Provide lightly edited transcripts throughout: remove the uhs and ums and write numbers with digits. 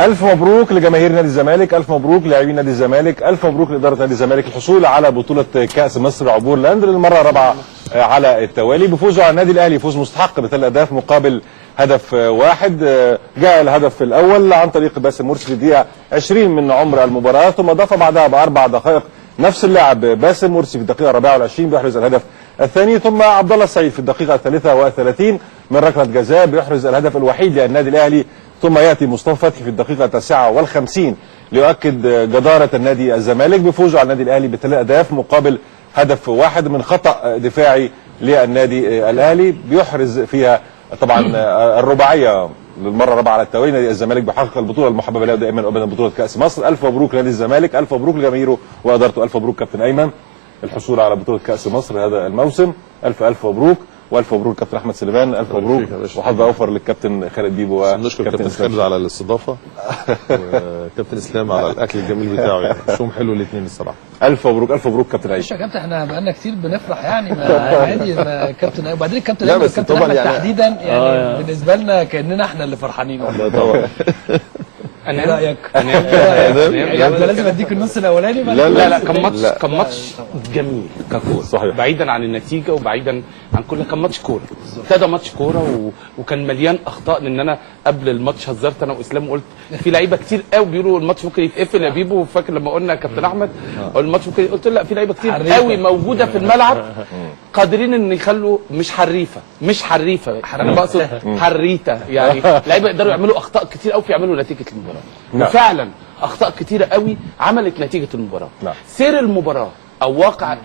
الف مبروك لجماهير نادي الزمالك، الف مبروك لاعبين نادي الزمالك، الف مبروك لاداره نادي الزمالك الحصول على بطوله كاس مصر عبور لاند للمره الرابعه على التوالي بفوزه على النادي الاهلي فوز مستحق ب3 اهداف مقابل هدف واحد. جاء الهدف الاول عن طريق باسم مرسي في الدقيقه 20 من عمر المباراه، ثم اضاف بعدها ب4 دقائق نفس اللاعب باسم مرسي في الدقيقه 24 بيحرز الهدف الثاني، ثم عبد الله السعيد في الدقيقه 33 من ركله جزاء بيحرز الهدف الوحيد للنادي الاهلي، ثم ياتي مصطفى فتحي في الدقيقه 59 ليؤكد جداره النادي الزمالك بفوزه على النادي الاهلي ب3 اهداف مقابل هدف واحد من خطا دفاعي للنادي الاهلي بيحرز فيها طبعا الرباعيه للمره الرابعه على التوالي. نادي الزمالك بيحقق البطوله المحببه له دائما وابدا بطوله كاس مصر. الف مبروك لنادي الزمالك، الف مبروك لجماهيره وادارته، الف مبروك كابتن ايمن الحصول على بطوله كاس مصر هذا الموسم، الف مبروك، والف مبروك كابتن احمد سليمان، الف مبروك وحظ اوفر للكابتن خالد بيبو نشكر كابتن خالد على الاستضافه وكابتن اسلام على الاكل الجميل بتاعه، يعني شوم حلو الاثنين الصراحه. الف مبروك، الف مبروك كابتن عيش. يا كابتن احنا بقالنا كتير بنفرح يعني عادي كابتن، وبعدين الكابتن احمد يعني تحديدا يعني بالنسبه لنا كاننا احنا اللي فرحانين. طبعا. ايه رايك؟ يعني لازم اديك النص الاولاني. لا كان ماتش جميل ككوره، صحيح، بعيدا عن النتيجه وبعيدا عن كل، كان ماتش كوره، ابتدى ماتش كوره وكان مليان اخطاء، لان انا قبل الماتش هزرت انا واسلام وقلت في لعيبه كتير قوي بيقولوا الماتش ممكن يتقفل يا بيبو، فاكر لما قلنا يا كابتن احمد الماتش ممكن، قلت لا في لعيبه كتير قوي موجوده في الملعب قادرين ان يخلوا مش حريفه انا بقصد حريته، يعني لعيبه يقدروا يعملوا اخطاء كتير قوي يعملوا نتيجه المباراه. وفعلا اخطاء كتيره قوي عملت نتيجه المباراه. سير المباراه او واقع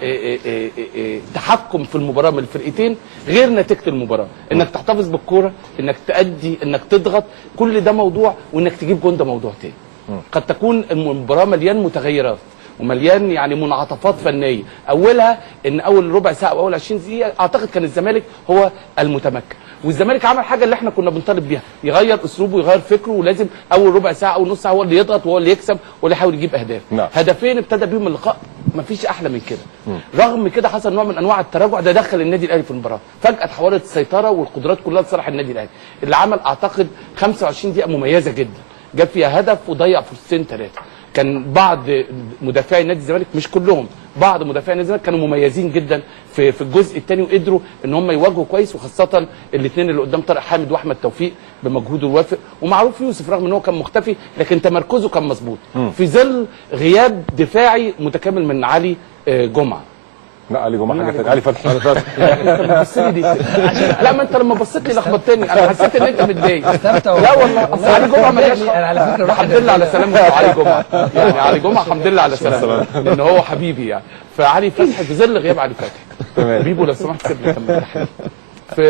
تحكم في المباراه من الفرقتين غير نتيجه المباراه، انك تحتفظ بالكوره، انك تأدي، انك تضغط، كل ده موضوع، وانك تجيب جون ده موضوع تاني. قد تكون المباراه مليان متغيرات ومليان يعني منعطفات فنيه، اولها ان اول ربع ساعه او اول 20 دقيقه اعتقد كان الزمالك هو المتمكن، والزمالك عمل حاجه اللي احنا كنا بنطالب بيها، يغير اسلوبه ويغير فكره، ولازم اول ربع ساعه او نص ساعه هو اللي يضغط وهو اللي يكسب وهو اللي يحاول يجيب اهداف. هدفين ابتدى بيهم اللقاء، مفيش احلى من كده. رغم كده حصل نوع من انواع التراجع، ده دخل النادي الاهلي في المباراه، فجاه اتحولت السيطره والقدرات كلها لصالح النادي الاهلي، اللي عمل اعتقد 25 دقيقه مميزه جدا، جاب فيها هدف وضيع فرصتين ثلاثه. كان بعض مدافعي نادي الزمالك، مش كلهم، بعض مدافعي نادي الزمالك كانوا مميزين جدا في الجزء الثاني، وقدروا ان هم يواجهوا كويس، وخاصه الاثنين اللي قدام طارق حامد واحمد توفيق بمجهوده الوافق، ومعروف يوسف رغم ان هو كان مختفي لكن تمركزه كان مظبوط في ظل غياب دفاعي متكامل من علي جمعه. لا علي جمعه حاجه ثانيه، علي فتحي. لا ما انت لما بصيت لي لخبطتني، انا حسيت ان انت متضايق. لا والله اصل علي جمعه ملياش، على فكره الحمد لله على سلامته علي جمعه، يعني علي جمعه الحمد لله على سلامته لان هو حبيبي يعني. فعلي فتحي في ظل غياب علي فتحي، تمام بيبو لو سمحت سيب لي كمل.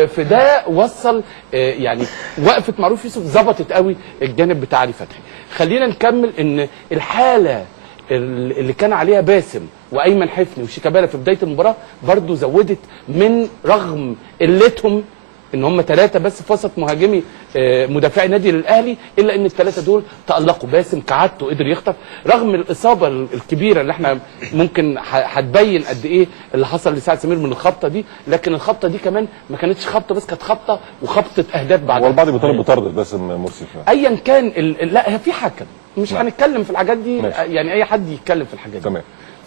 فده وصل يعني وقفه معروف يوسف ظبطت قوي الجانب بتاع علي فتحي. خلينا نكمل ان الحاله اللي كان عليها باسم وايمن حفني وشيكابالا في بدايه المباراه برضو زودت من رغم قلتهم ان هم 3 بس في وسط مهاجمي مدافعي نادي الاهلي، الا ان ال3 دول تالقوا. باسم كعادته قدر يخطف رغم الاصابه الكبيره اللي احنا ممكن هتبين قد ايه اللي حصل لسعد سمير من الخبطه دي، لكن الخبطه دي كمان ما كانتش خبطه بس، كانت خبطه وخبطه اهداف بعدها. والبعض بيطالب بطرد باسم مرسي. ايا كان لا هي في حكم، مش هنتكلم في الحاجات دي يعني اي حد يتكلم في الحاجات دي. تمام.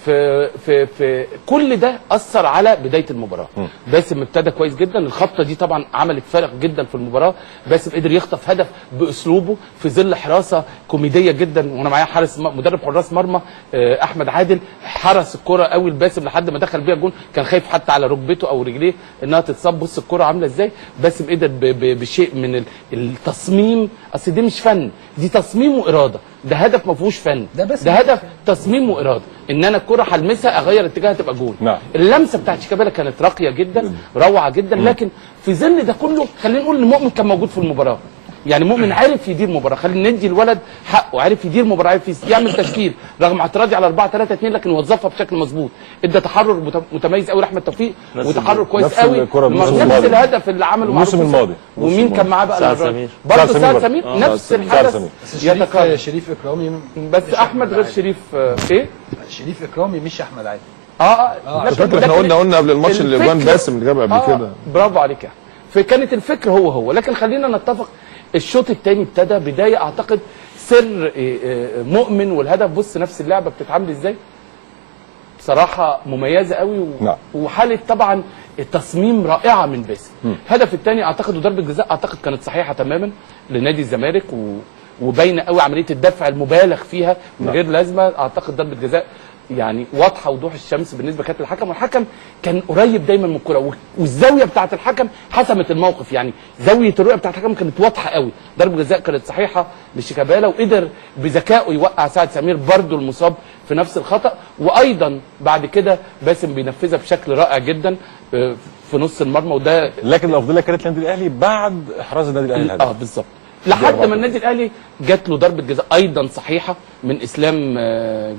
في كل ده اثر على بدايه المباراه. باسم ابتدى كويس جدا، الخبطه دي طبعا عملت فرق جدا في المباراه، باسم قدر يخطف هدف باسلوبه في ظل حراسه كوميديه جدا، وانا معايا حارس مدرب حراس مرمى احمد عادل، حرس الكره قوي لباسم لحد ما دخل بيها جون، كان خايف حتى على ركبته او رجليه انها تتصاب. بص الكره عامله ازاي، باسم قدر بشيء من التصميم، اصل دي مش فن، دي تصميم واراده، ده هدف ما فيهوش فن، ده هدف تصميم واراده، ان انا الكره هلمسها اغير اتجاهها تبقى جول. اللمسه بتاعت شيكابالا كانت راقيه جدا روعه جدا، لكن في ظل ده كله خلينا نقول ان مؤمن كان موجود في المباراه، يعني مؤمن عارف يدير مباراه، خلينا ندي الولد حقه، عارف يدير مباراه، عارف يعمل تشكيل رغم اعتراضي على 4-3-2 لكن وظفها بشكل مظبوط، ادى تحرر متميز قوي لاحمد توفيق وتحرر كويس قوي، نفس الهدف اللي عمله الموسم الماضي. ومين كان معاه بقى؟ برضه سعد سمير نفس الحدث. شريف اكرامي بس احمد غير شريف ايه؟ شريف اكرامي مش احمد عادل. فاكر احنا قلنا قبل الماتش اللي جوان باسم اللي جاب قبل كده. برافو عليك يا فكانت الفكر هو، لكن خلينا نتفق الشوط الثاني ابتدى بدايه اعتقد سر مؤمن والهدف، بص نفس اللعبه بتتعامل ازاي. بصراحه مميزه قوي نعم. وحاله طبعا التصميم رائعه من باسم. الهدف الثاني اعتقد وضربه جزاء اعتقد كانت صحيحه تماما لنادي الزمالك وباينه قوي عمليه الدفع المبالغ فيها من غير لازمه. اعتقد ضربه جزاء يعني واضحه وضوح الشمس بالنسبه كانت للحكم، والحكم كان قريب دايما من الكره والزاويه بتاعه الحكم حسمت الموقف. يعني زاويه الرؤيه بتاعه الحكم كانت واضحه قوي. ضربه جزاء كانت صحيحه لشيكابالا وقدر بذكائه يوقع سعد سمير برده المصاب في نفس الخطا، وايضا بعد كده باسم بينفذها بشكل رائع جدا في نص المرمى. وده لكن الافضليه كانت للنادي الاهلي بعد احراز النادي الاهلي الهدف. بالظبط، لحد ما النادي الاهلي جات له ضربه جزاء ايضا صحيحه من اسلام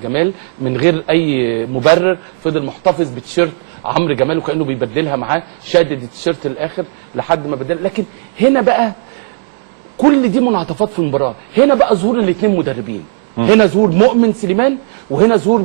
جمال من غير اي مبرر، فضل محتفظ بتيشيرت عمرو جمال وكانه بيبدلها معاه، شادد التيشيرت للاخر لحد ما بدل. لكن هنا بقى كل دي منعطفات في المباراه، هنا بقى ظهور الاثنين مدربين، هنا ظهور مؤمن سليمان وهنا ظهور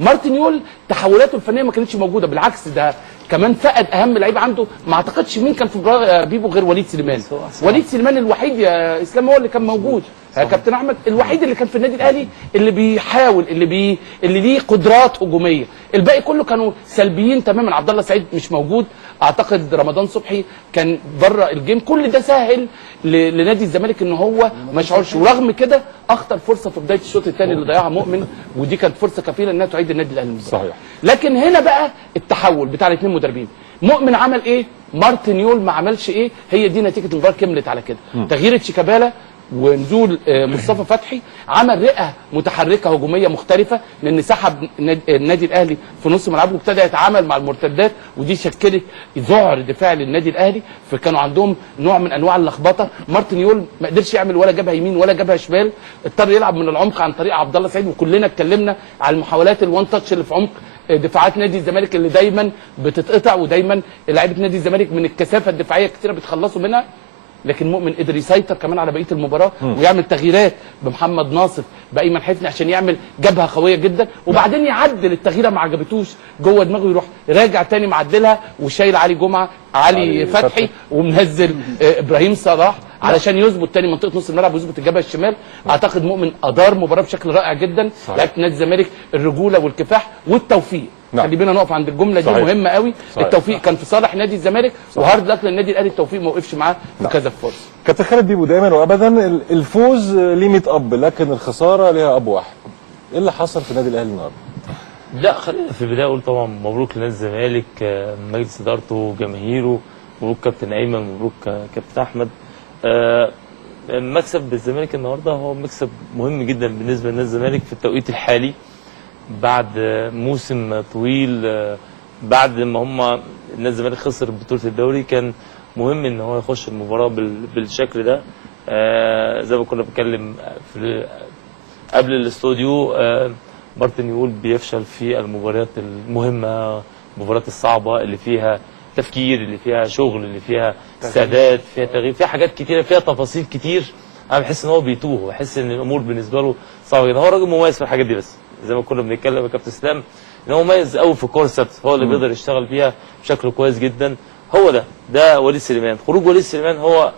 مارتن يول تحولاته الفنيه ما كانتش موجوده، بالعكس ده كمان فقد اهم لعيب عنده. ما اعتقدش مين كان في مباراه بيبو غير وليد سليمان. وليد سليمان الوحيد يا اسلام هو اللي كان موجود، يا كابتن احمد الوحيد اللي كان في النادي الاهلي اللي بيحاول اللي ليه قدرات هجوميه. الباقي كله كانوا سلبيين تماما. عبد الله سعيد مش موجود، اعتقد رمضان صبحي كان بره الجيم. كل ده سهل لنادي الزمالك ان هو ما يشعرش، ورغم كده اخطر فرصه في بدايه الشوط الثاني اللي ضيعها مؤمن، ودي كانت فرصه كفيله انها تعيد النادي الاهلي المباراه. صحيح. لكن هنا بقى التحول بتاع الاثنين مدربين، مؤمن عمل ايه؟ مارتن يول ما عملش ايه؟ هي دي نتيجه المباراه كملت على كده. تغيير شيكابالا ونزول مصطفى فتحي عمل رئه متحركه هجوميه مختلفه، لان سحب النادي الاهلي في نص ملعبه وابتدى يتعامل مع المرتدات، ودي شكلت ذعر دفاعي للنادي الاهلي، فكانوا عندهم نوع من انواع اللخبطه. مارتن يول ما قدرش يعمل ولا جبهه يمين ولا جبهه شمال، اضطر يلعب من العمق عن طريق عبد الله سعيد. وكلنا اتكلمنا على المحاولات الوان تاتش اللي في عمق دفاعات نادي الزمالك اللي دايما بتتقطع، ودايما لعيبه نادي الزمالك من الكثافه الدفاعيه كتيره بيتخلصوا منها. لكن مؤمن قدر يسيطر كمان على بقيه المباراه ويعمل تغييرات بمحمد ناصر بايمن حفني عشان يعمل جبهه قويه جدا، وبعدين يعدل التغييره ما عجبتوش جوه دماغه، يروح راجع تاني معدلها وشايل علي جمعه علي فتحي ومنزل ابراهيم صلاح علشان يظبط تاني منطقه نص الملعب ويظبط الجبهه الشمال. اعتقد مؤمن ادار مباراه بشكل رائع جدا. لعيبه نادي الزمالك الرجوله والكفاح والتوفيق. خلي بينا نقف عند الجمله دي مهمه قوي. التوفيق كان في صالح نادي الزمالك، وهارد لك للنادي الاهلي التوفيق ما وقفش معاه في كذا فرصه. كابتن خالد بيبو دايما وابدا الفوز ليه 100 اب لكن الخساره ليها اب واحد. ايه اللي حصل في النادي الاهلي النهارده؟ لا خلينا في البدايه اقول طبعا مبروك لنادي الزمالك، مجلس ادارته وجماهيره، مبروك كابتن ايمن، مبروك كابتن احمد. مكسب الزمالك النهارده هو مكسب مهم جدا بالنسبه لنادي الزمالك في التوقيت الحالي بعد موسم طويل. بعد ما نادي الزمالك خسر بطوله الدوري كان مهم ان هو يخش المباراه بالشكل ده. زي ما كنا بنتكلم قبل الاستوديو، مارتن يول بيفشل في المباريات المهمه، المباريات الصعبه اللي فيها تفكير، اللي فيها شغل، اللي فيها استعداد، فيها تغيير، فيها حاجات كتيره، فيها تفاصيل كتير. انا بحس ان هو بيتوه، بحس ان الامور بالنسبه له صعبه جدا. هو راجل مميز في الحاجات دي، بس زي ما كنا بنتكلم يا كابتن اسلام ان هو مميز قوي في الكور الثابته، هو اللي بيقدر يشتغل فيها بشكل كويس جدا. هو ده وليد سليمان. خروج وليد سليمان هو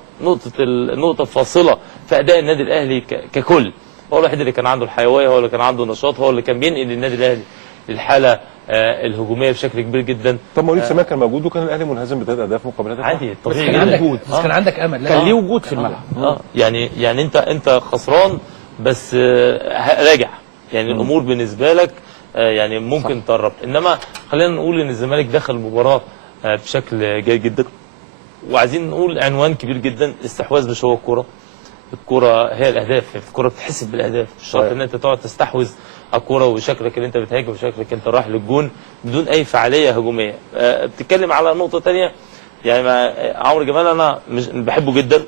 النقطه الفاصله في اداء النادي الاهلي ككل. هو الوحيد اللي كان عنده الحيويه، هو اللي كان عنده نشاط، هو اللي كان بينقل النادي الاهلي للحاله الهجوميه بشكل كبير جدا. طب وليد سليمان كان موجود وكان الاهلي منهزم ب3 اهداف مقابل هدف عادي، بس كان عندك وجود، بس كان عندك امل، كان ليه وجود في الملعب. يعني انت خسران بس راجع، يعني الامور بالنسبه لك يعني ممكن تقرب. انما خلينا نقول ان الزمالك دخل المباراه بشكل جيد جدا، وعايزين نقول عنوان كبير جدا: الاستحواذ مش هو الكوره هي الاهداف. الكوره بتحسب بالاهداف، مش شرط ان انت تقعد تستحوذ على الكوره وشكلك ان انت بتهاجم وشكلك انت رايح للجون بدون اي فعاليه هجوميه. بتتكلم على نقطه ثانيه، يعني مع عمرو جمال انا مش بحبه جدا،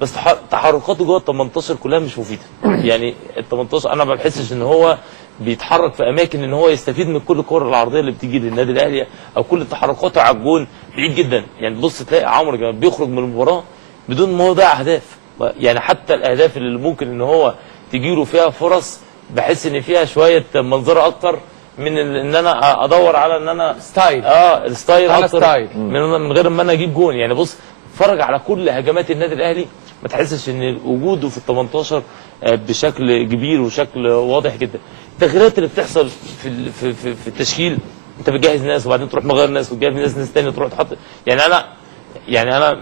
بس تحركاته جوه ال 18 كلها مش مفيده. يعني ال 18 انا ما بحسش ان هو بيتحرك في اماكن ان هو يستفيد من كل الكره العرضيه اللي بتيجي للنادي الاهلي، او كل تحركاته على الجون بعيد جدا. يعني تبص تلاقي عمرو جمال بيخرج من المباراه بدون ما هو ضيع اهداف. يعني حتى الاهداف اللي ممكن ان هو تجيله فيها فرص بحس ان فيها شويه منظره اكتر من ان انا ادور على ان انا ستايل الستايل اكتر من غير ما انا اجيب جون. يعني بص اتفرج على كل هجمات النادي الاهلي ما تحسش ان وجوده في ال 18 بشكل كبير وشكل واضح جدا. التغييرات اللي بتحصل في التشكيل، انت بتجهز ناس وبعدين تروح مغير ناس وتجهز ناس تاني تروح تحط. يعني انا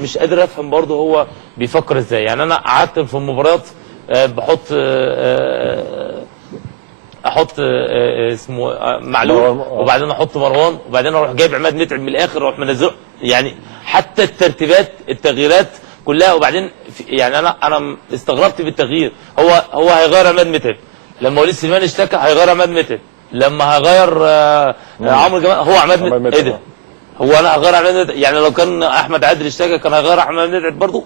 مش قادر افهم برضه هو بيفكر ازاي. يعني انا قعدت في المباريات بحط احط اسمه معلول وبعدين احط مروان وبعدين اروح جايب عماد متعب من الاخر اروح منزله. يعني حتى التغييرات كلها. وبعدين يعني انا استغربت بالتغيير. هو هيغير عماد متعب لما وليد سليمان اشتكى، هيغير عماد متعب لما هيغير عمرو جمال، هو عماد متعب. ايه ده؟ هو انا هغير عماد متعب؟ يعني لو كان احمد عادل اشتكى كان هيغير عماد متعب برضه؟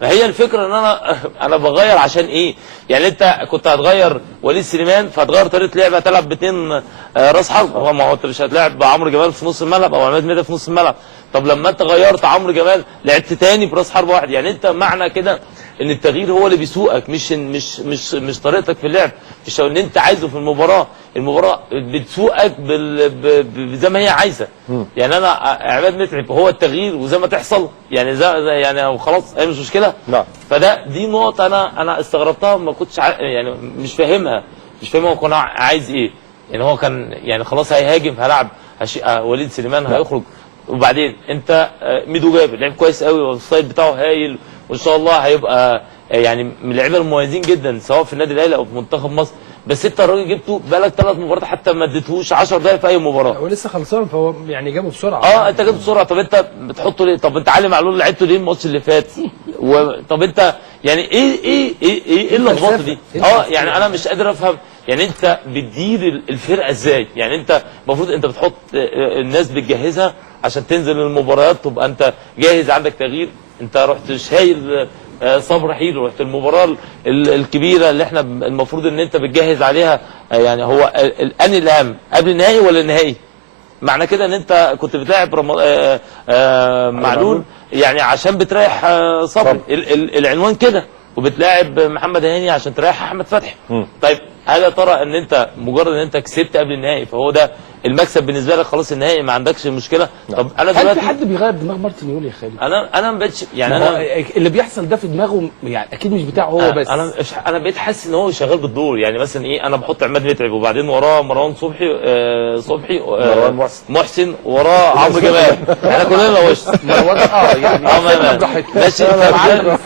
فهي الفكره ان انا بغير عشان ايه؟ يعني انت كنت هتغير وليد سليمان فهتغير طريقه لعب، هتلعب باثنين راس حرب. هو ما هو انت مش هتلاعب عمرو جمال في نص الملعب او عماد متعب في نص الملعب. طب لما انت غيرت عمرو جمال لعبت تاني براس حرب واحد. يعني انت معنى كده ان التغيير هو اللي بيسوقك، مش طريقتك في اللعب، مش ان انت عايزه في المباراه بتسوقك زي ما هي عايزه. يعني انا عماد متعب هو التغيير وزي ما تحصل يعني يعني خلاص هي مش مشكله. نعم. دي نقطه انا استغربتها، ما كنتش يعني مش فاهمها هو كان عايز ايه. يعني هو كان يعني خلاص هيهاجم هلعب وليد سليمان هيخرج، وبعدين انت ميدو جابر لعب كويس قوي والسايد بتاعه هايل وان شاء الله هيبقى يعني من اللعيبه المميزين جدا سواء في النادي الاهلي او في منتخب مصر. بس انت الراجل جبته بقالك 3 مباريات حتى ما اديتهوش 10 دقائق في اي مباراه. هو لسه خلصان فهو يعني جابه بسرعه. انت جبته بسرعه. طب انت بتحطه ليه؟ طب انت علي معلول لعبته ليه الماتش اللي فات؟ طب انت يعني ايه اللخبطه دي؟ يعني انا مش قادر افهم. يعني انت بتدير الفرقه ازاي؟ يعني انت المفروض انت بتحط الناس بتجهزها عشان تنزل المباريات تبقى انت جاهز عندك تغيير. انت رحت شايل صبر حيل ورحت المباراه الكبيره اللي احنا المفروض ان انت بتجهز عليها. يعني هو انهي الاهم قبل النهائي ولا النهائي؟ معنى كده ان انت كنت بتلاعب معلول يعني عشان بتريح صبري. العنوان كده. وبتلاعب محمد هاني عشان تريح احمد فتحي. طيب هل يا ترى ان انت مجرد ان انت كسبت قبل النهائي فهو ده المكسب بالنسبه لك خلاص النهائي ما عندكش مشكله؟ طب انا هل دلوقتي في حد بيغير دماغ مارتن يول يا خالد؟ انا ما بقتش يعني اللي بيحصل ده في دماغه يعني اكيد مش بتاعه هو بس. انا بقيت حاسس ان هو شغال بالدور. يعني مثلا ايه، انا بحط عماد متعب وبعدين وراه مروان صبحي مروان محسن وراه عمرو جمال. احنا كلنا وش مروان يعني ماشي.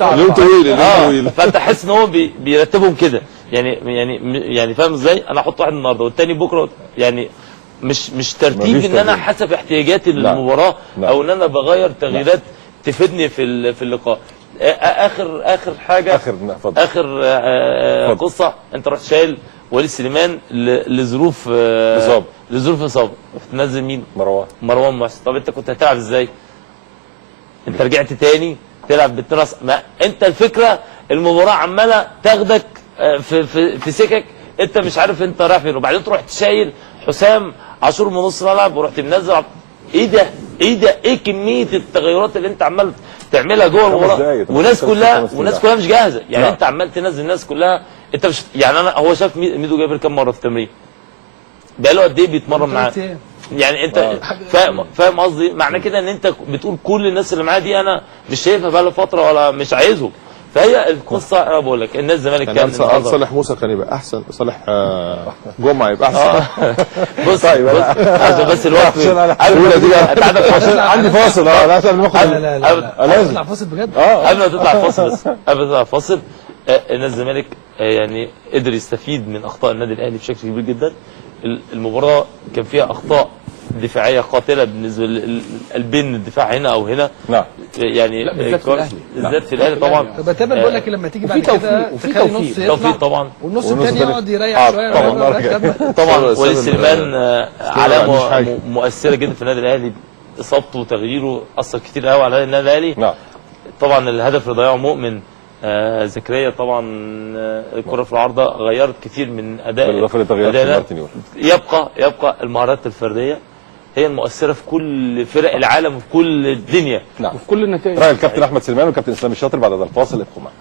اليوم طويل فانت حاسس ان هو بيرتبهم كده. يعني فاهم ازاي؟ انا احط واحد النهارده والتاني بكره. يعني مش ترتيب ان انا حسب احتياجاتي للمباراه او ان انا بغير تغييرات تفيدني في اللقاء. اخر حاجه اخر قصه، انت رحت شايل وليد سليمان لظروف اصابه. تنزل مين؟ مروان محسن. طب انت كنت هتلعب ازاي؟ انت رجعت تاني تلعب بالتراس. ما انت الفكره المباراه عماله تاخدك في سكك انت مش عارف انت رايح فين. وبعدين تروح تشايل حسام عاشور من نص الملعب ورحت منزل. ايه ده؟ ايه كميه التغيرات اللي انت عمال تعملها جوه المباراه وناس كلها مش جاهزه. يعني انت عمال تنزل الناس كلها. انت مش يعني هو شاف ميدو جابر كام مره في التمرين؟ بقاله قد ايه بيتمرن معاه؟ يعني انت فاهم قصدي؟ معنى كده ان انت بتقول كل الناس اللي معاه دي انا مش شايفها بقى له فتره ولا مش عايزهم. فهي القصه انا بقول لك الناس الزمالك كان صالح موسى كان يبقى احسن، صالح جمعه يبقى احسن. بص عشان بس الوقت انت عندك عندي فاصل. لازم ناخد لازم نطلع فاصل بجد. قبل ما تطلع فاصل قبل ما تطلع فاصل الناس الزمالك يعني قدر يستفيد من اخطاء النادي الاهلي بشكل كبير جدا. المباراه كان فيها اخطاء دفاعيه قاتله بالنسبه للبين الدفاع هنا او هنا. نعم. يعني بالذات في الاهلي طبعا. طب تامر بقول لك لما تيجي بعد كده تخلي نص توفيق طبعا والنص الثاني يقعد يريح شويه. طبعا وليد سليمان علامه مؤثره جدا في النادي الاهلي. اصابته وتغييره اثر كتير قوي على النادي الاهلي. نعم. طبعا الهدف اللي ضيعه مؤمن زكريا طبعا الكره في العارضه غيرت كتير من اداء. بالاضافه لتغييرات مارتن يول. يبقى المهارات الفرديه هي المؤثره في كل فرق العالم وفي كل الدنيا. نعم. وفي كل النتائج. راي الكابتن احمد سليمان والكابتن اسلام الشاطر بعد هذا الفاصل. ابقوا معنا.